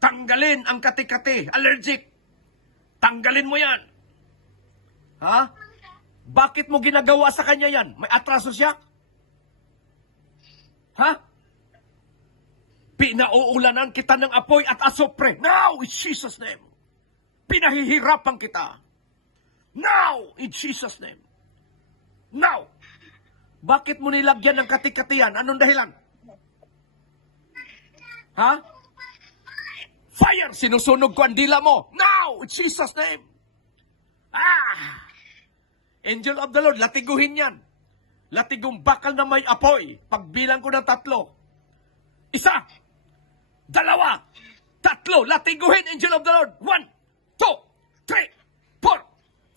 Tanggalin ang kati-kati, allergic. Tanggalin mo yan. Ha? Bakit mo ginagawa sa kanya yan? May atraso siya? Ha? Pinauulanan kita ng apoy at asopre. Now, in Jesus' name. Pinahihirapan kita. Now, in Jesus' name. Now. Bakit mo nilagyan ng kati-katiyan? Anong dahilan? Ha? Fire! Sinusunog ko ang dila mo. Now! In Jesus' name. Angel of the Lord, latiguhin yan. Latigong bakal na may apoy. Pagbilang ko ng 3. 1, 2, 3. Latiguhin, Angel of the Lord. 1, 2, 3, 4,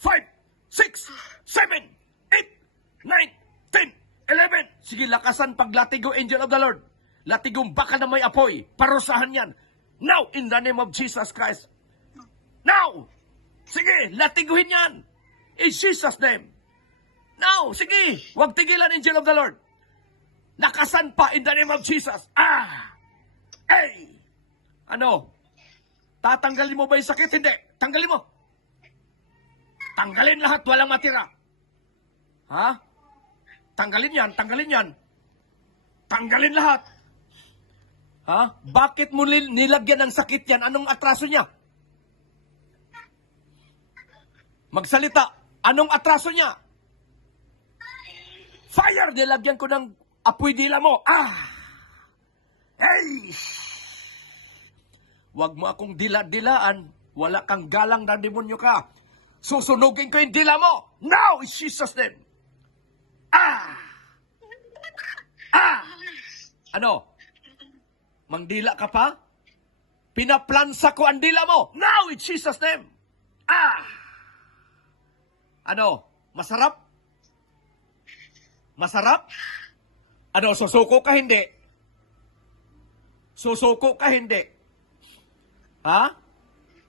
5, 6, 7, 8, 9, 10, 11. Sige, lakasan paglatigo, Angel of the Lord. Latigong bakal na may apoy. Parusahan yan. Now, in the name of Jesus Christ. Now! Sige, latiguhin yan. In Jesus' name. Now, sige, huwag tigilan, Angel of the Lord. Lakasan pa in the name of Jesus. Hey! Ano? Tatanggalin mo ba yung sakit? Hindi. Tanggalin mo. Tanggalin lahat, walang matira. Ha? Tanggalin yan, tanggalin yan. Tanggalin lahat. Ha? Bakit mo nilagyan ng sakit yan? Anong atraso niya? Magsalita. Anong atraso niya? Fire! Nilagyan ko ng apoy dila mo. Hey! Huwag mo akong dila-dilaan. Wala kang galang na demonyo ka. Susunugin ko yung dila mo. Now, in Jesus' name. Ano? Mangdila ka pa? Pinaplansa ko ang dila mo. Now, in Jesus' name. Ano? Masarap? Masarap? Ano, susuko ka hindi? Susuko ka hindi? Ha?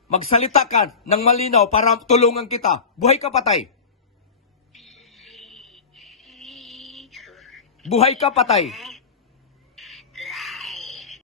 Magsalita ka ng malinaw para tulungan kita. Buhay ka patay? Buhay ka patay?